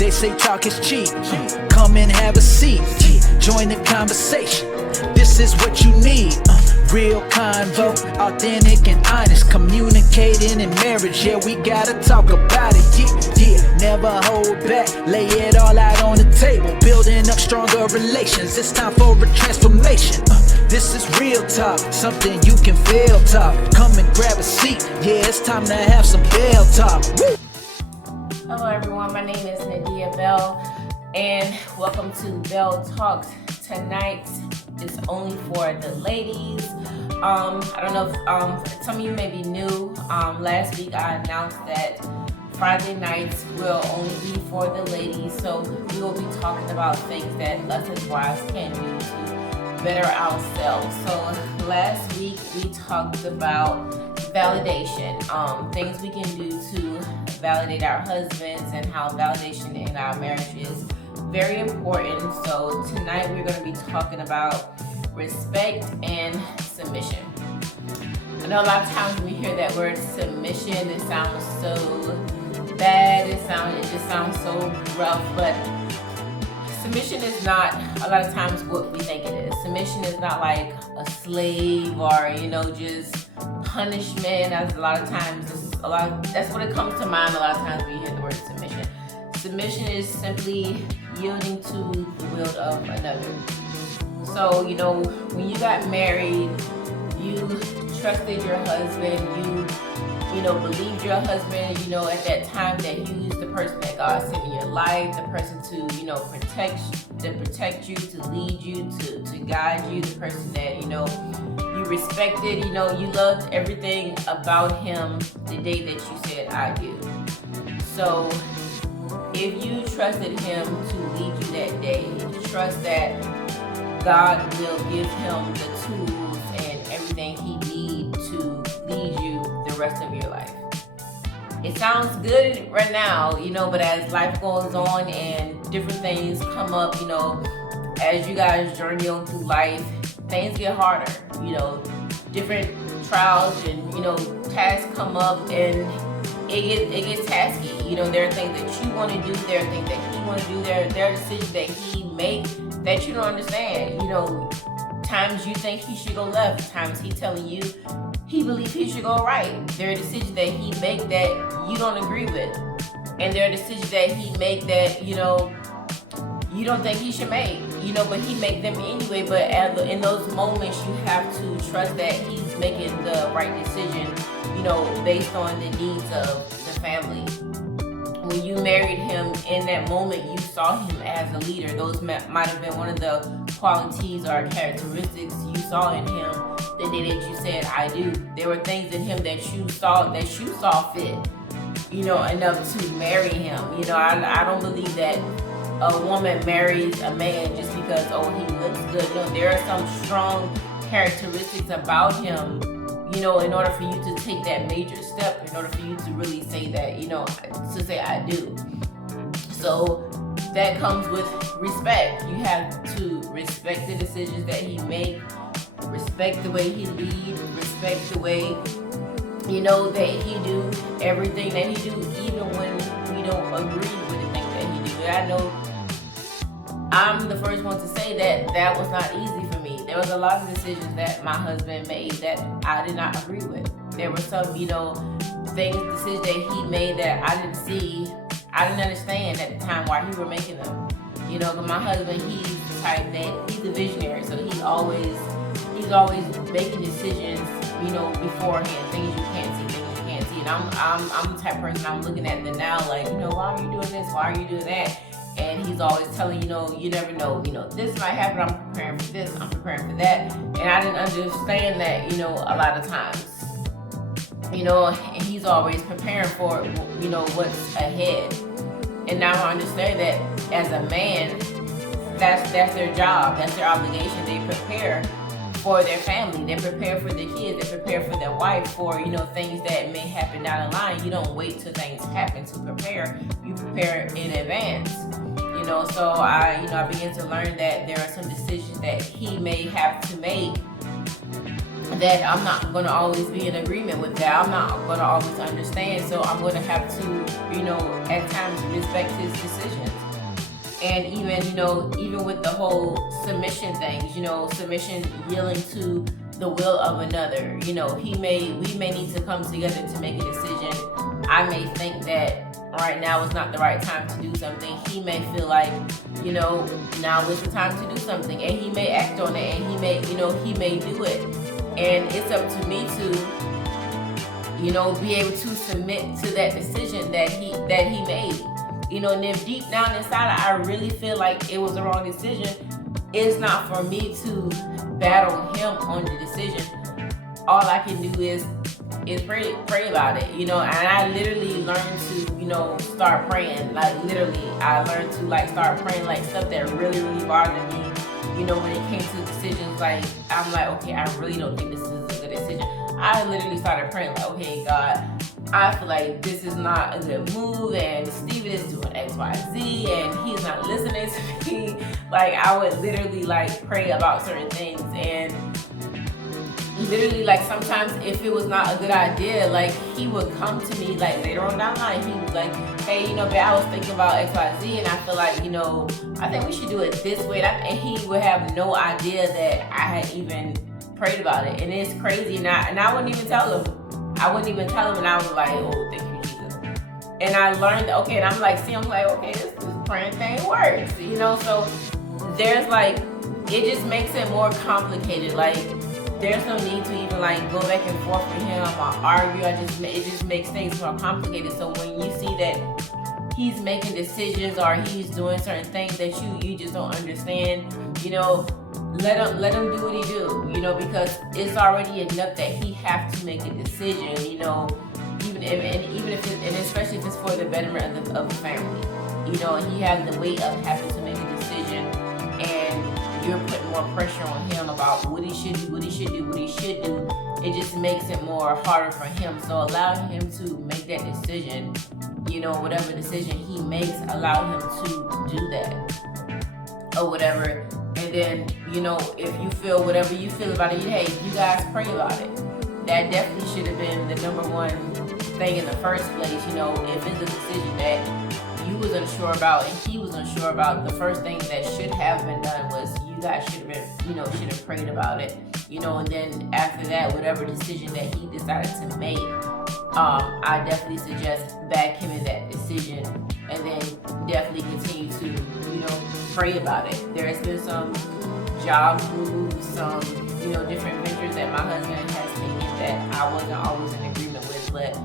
They say talk is cheap. Come and have a seat. Join the conversation. This is what you need. Real convo, authentic and honest. Communicating in marriage, yeah, we gotta talk about it. Yeah, never hold back. Lay it all out on the table. Building up stronger relations. It's time for a transformation. This is real talk, something you can feel talk. Come and grab a seat. Yeah, it's time to have some bell talk. Woo! Hello everyone, my name is Nadia Bell and welcome to Bell Talks. Tonight is only for the ladies. I don't know if some of you may be new. Last week I announced that Friday nights will only be for the ladies, so we will be talking about things that us as wives can do to better ourselves. So last week we talked about validation, things we can do to validate our husbands and how validation in our marriage is very important. So tonight we're going to be talking about respect and submission. I know a lot of times when we hear that word submission, it sounds so bad, it just sounds so rough, but submission is not a lot of times what we think it is. Submission is not like a slave or, just punishment. As a lot of times, that's what it comes to mind a lot of times when you hear the word submission. Submission is simply yielding to the will of another. So, when you got married, you trusted your husband, you believed your husband, at that time that he was the person that God sent in your life, the person to protect you, to lead you, to guide you, the person that, you respected, you loved everything about him the day that you said, I do. So if you trusted him to lead you that day, trust that God will give him the tools and everything he needs to lead you the rest of your life. It sounds good right now, but as life goes on and different things come up, as you guys journey on through life, things get harder, different trials and, tasks come up and it gets tasky. There are things that you want to do, there are things that he want to do, there are decisions that he make that you don't understand. Times you think he should go left, times he telling you he believes he should go right. There are decisions that he make that you don't agree with. And there are decisions that he make that, you don't think he should make, but he make them anyway. But in those moments, you have to trust that he's making the right decision, based on the needs of the family. When you married him, in that moment, you saw him as a leader. Those might have been one of the qualities or characteristics you saw in him the day that you said, I do. There were things in him that you saw fit, enough to marry him. I don't believe that a woman marries a man just because, he looks good. No, there are some strong characteristics about him, in order for you to take that major step, in order for you to really say that, to say I do. So that comes with respect. You have to respect the decisions that he makes, respect the way he leads, respect the way, that he do everything that he do, even when we don't agree with the things that he do. And I know I'm the first one to say that was not easy for me. There was a lot of decisions that my husband made that I did not agree with. There were some, decisions that he made that I didn't understand at the time why he were making them. But my husband, he's the type that he's a visionary, so he's always making decisions, beforehand, things you can't see, things you can't see. And I'm the type of person, I'm looking at the now like, why are you doing this? Why are you doing that? And he's always telling, you never know, this might happen, I'm preparing for this, I'm preparing for that. And I didn't understand that, a lot of times. And he's always preparing for, what's ahead. And now I understand that as a man, that's their job, that's their obligation. They prepare for their family, they prepare for their kids, they prepare for their wife, for, things that may happen down the line. You don't wait till things happen to prepare, you prepare in advance. So I began to learn that there are some decisions that he may have to make that I'm not going to always be in agreement with that. I'm not going to always understand. So I'm going to have to, at times respect his decisions. And even with the whole submission things, submission yielding to the will of another. We may need to come together to make a decision. I may think that right now is not the right time to do something. He may feel like, now is the time to do something, and he may act on it, and he may do it. And it's up to me to, be able to submit to that decision that he made. And if deep down inside I really feel like it was the wrong decision, it's not for me to battle him on the decision. All I can do is pray about it, and I literally learned to, start praying. Like literally, I learned to start praying stuff that really, really bothered me. When it came to decisions, I'm like, okay, I really don't think this is a good decision. I literally started praying okay, God, I feel like this is not a good move, and Steven is doing X, Y, Z, and he's not listening to me. I would literally pray about certain things, and literally sometimes if it was not a good idea, he would come to me later on down the line. He was like, hey, babe, I was thinking about X, Y, Z, and I feel like, I think we should do it this way. And he would have no idea that I had even prayed about it. And it's crazy. And I wouldn't even tell him. And I was like, oh, thank you, Jesus. And I learned, okay, and I'm like, okay, this praying thing works, So there's it just makes it more complicated. There's no need to even go back and forth with him or argue. It just makes things more complicated. So when you see that he's making decisions or he's doing certain things that you just don't understand, let him do what he do, because it's already enough that he have to make a decision, even especially if it's for the betterment of the family, and he has the weight of having to make a decision, and you're putting more pressure on him about what he should do. It just makes it more harder for him. So allow him to make that decision, whatever decision he makes, allow him to do that or whatever. And then, if you feel whatever you feel about it, hey, you guys pray about it. That definitely should have been the number one thing in the first place. If it's a decision that you was unsure about and he was unsure about, the first thing that should have been done was you guys should have been, should have prayed about it. And then after that, whatever decision that he decided to make, I definitely suggest back him in that decision, and then definitely continue to, pray about it. There has been some job moves, some, different ventures that my husband has taken that I wasn't always in agreement with, but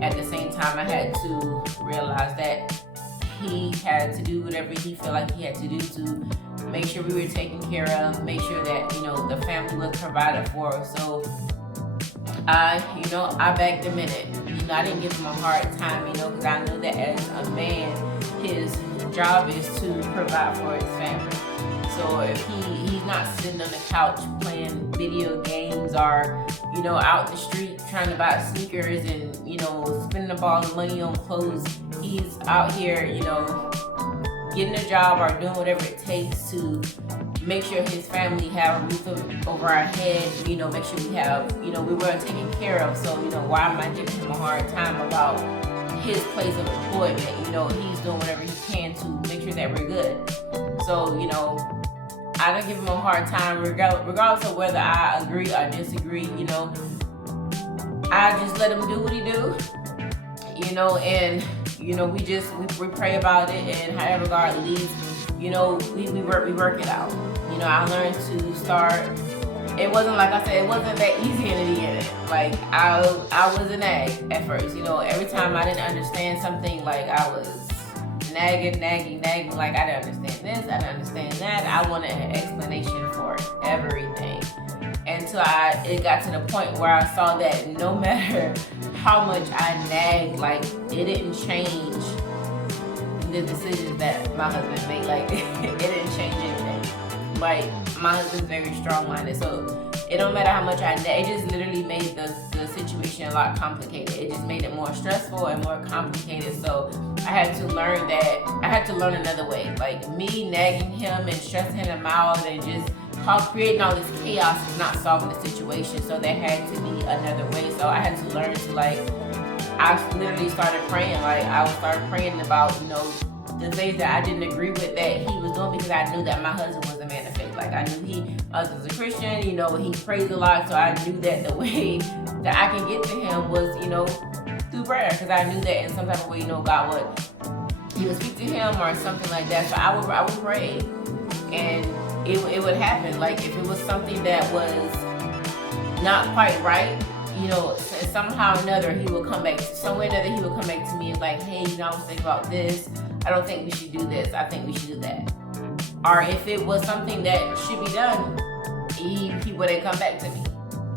at the same time, I had to realize that he had to do whatever he felt like he had to do to make sure we were taken care of, make sure that, the family was provided for. So I backed him in it. I didn't give him a hard time, because I know that as a man, his job is to provide for his family. So if he's not sitting on the couch playing video games or, out in the street trying to buy sneakers and, spending a ball of money on clothes, he's out here, getting a job or doing whatever it takes to make sure his family have a roof over our head, make sure we have, we were taken care of. So, why am I giving him a hard time about his place of employment? He's doing whatever he can to make sure that we're good. So, I don't give him a hard time regardless of whether I agree or disagree, I just let him do what he do, and, we pray about it, and however God leads, we work it out. I learned to start. It wasn't, like I said, it wasn't that easy in the beginning. I was a nag at first. Every time I didn't understand something, I was nagging. I didn't understand this, I didn't understand that. I wanted an explanation for everything. Until it got to the point where I saw that no matter how much I nagged, it didn't change the decisions that my husband made. It didn't change anything. My husband's very strong-minded, so it don't matter how much I nag. It just literally made the situation a lot complicated. It just made it more stressful and more complicated. So I had to learn another way. Me nagging him and stressing him out and just creating all this chaos is not solving the situation. So there had to be another way. So I had to learn to I literally started praying. Like I started praying about, the things that I didn't agree with that he was doing, because I knew that my husband was a man of faith. Like I knew he was a Christian, he prayed a lot. So I knew that the way that I can get to him was, through prayer, because I knew that in some type of way, God he would speak to him or something like that. So I would pray, and it would happen. Like if it was something that was not quite right, somehow or another he would come back to me and like, hey, I was thinking about this. I don't think we should do this. I think we should do that. Or if it was something that should be done, he wouldn't come back to me.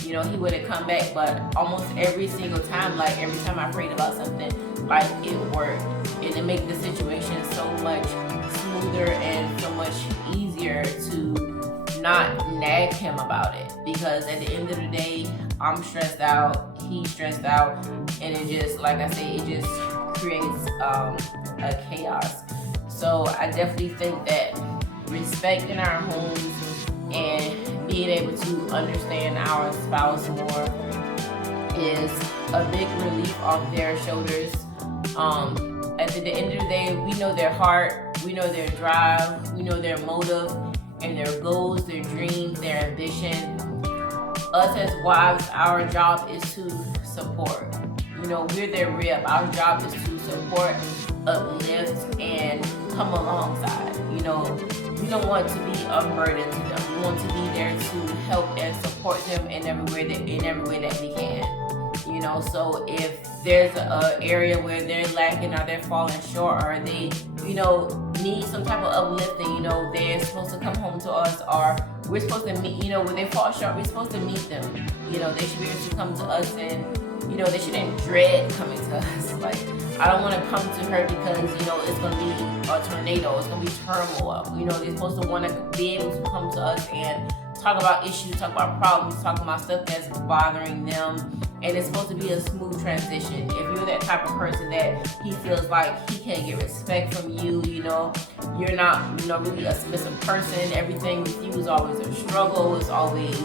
He wouldn't come back. But almost every single time, like every time I prayed about something, like it worked. And it made the situation so much smoother and so much easier to not nag him about it. Because at the end of the day, I'm stressed out, he's stressed out, and it just, like I say, it just creates a chaos. So I definitely think that respect in our homes and being able to understand our spouse more is a big relief off their shoulders. At the end of the day, we know their heart, we know their drive, we know their motive and their goals, their dreams, their ambition. Us as wives, our job is to support. We're their rib. Our job is to support, uplift, and come alongside. We don't want to be a burden to them. We want to be there to help and support them in every way that we can. So if there's an area where they're lacking or they're falling short or they, need some type of uplifting, they're supposed to come home to us, or we're supposed to meet, when they fall short, we're supposed to meet them. They should be able to come to us, and, they shouldn't dread coming to us. Like, I don't want to come to her because, it's going to be a tornado, it's going to be turmoil. They're supposed to want to be able to come to us and talk about issues, talk about problems, talk about stuff that's bothering them. And it's supposed to be a smooth transition. If you're that type of person that he feels like he can't get respect from you, you're not, really a submissive person. Everything with you is always a struggle. It's always,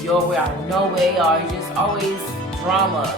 your way or no way, or just always drama.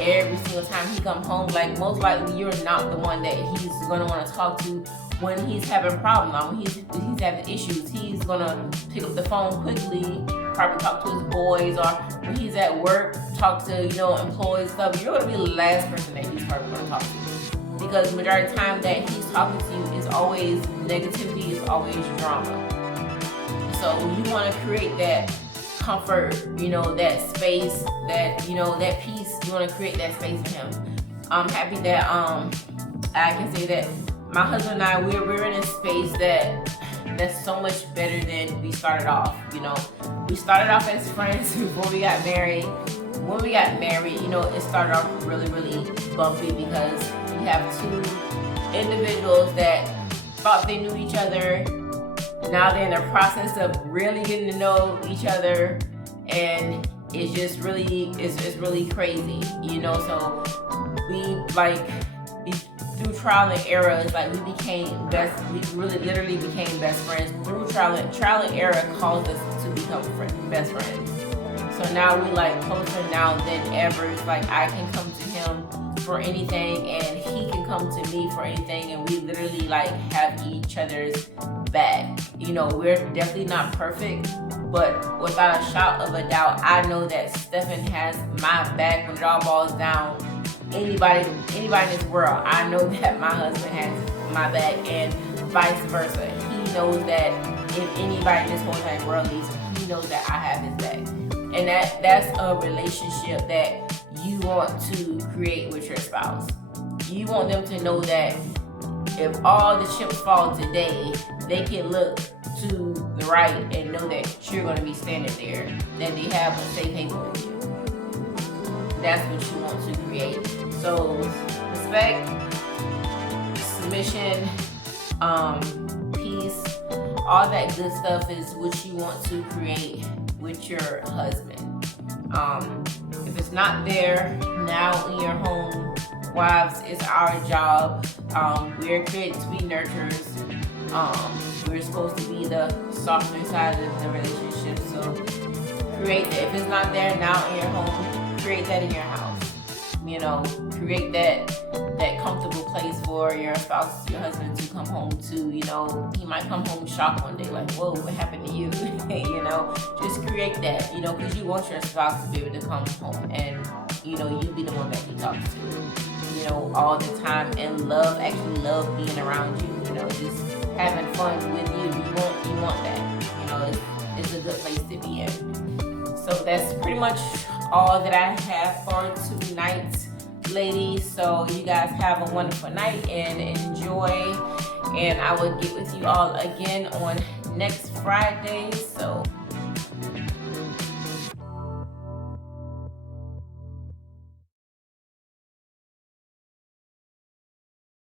Every single time he come home, like most likely you're not the one that he's gonna want to talk to when he's having problems, when he's having issues. He's gonna pick up the phone quickly, probably talk to his boys, or when he's at work, talk to, employees, stuff. You're gonna be the last person that he's probably gonna talk to. Because the majority of the time that he's talking to you is always negativity, is always drama. So you wanna create that comfort, that space, that, that peace. You wanna create that space for him. I'm happy that I can say that my husband and I, we're in a space that's so much better than we started off. We started off as friends before we got married. When we got married, it started off really, really bumpy because you have two individuals that thought they knew each other. Now they're in the process of really getting to know each other, and it's just really, it's really crazy, So we through trial and error, it's like we really literally became best friends. Through trial and error caused us to become best friends. So now we closer now than ever. It's like I can come to him for anything and he can come to me for anything, and we literally have each other's back. We're definitely not perfect, but without a shout of a doubt, I know that Stephen has my back when it all boils down. Anybody in this world, I know that my husband has my back, and vice versa. He knows that if anybody in this whole entire world leaves him, he knows that I have his back. And that's a relationship that you want to create with your spouse. You want them to know that if all the chips fall today, they can look to the right and know that you're going to be standing there, that they have a safe haven with you. That's what you want to create. So respect, submission, peace, all that good stuff is what you want to create with your husband. If it's not there now in your home, wives, it's our job. We're created to be nurturers. We're supposed to be the softer side of the relationship. So create that. If it's not there now in your home, create that in your house. You know, create that comfortable place for your spouse, your husband to come home to. You know, he might come home shocked one day, like, whoa, what happened to you? You know, just create that, you know, because you want your spouse to be able to come home and, you know, you be the one that he talks to, you know, all the time, and actually love being around you, you know, just having fun with you. You want that, you know, it's a good place to be in. So that's pretty much all that I have for tonight, ladies. So you guys have a wonderful night and enjoy. And I will get with you all again on next Friday. So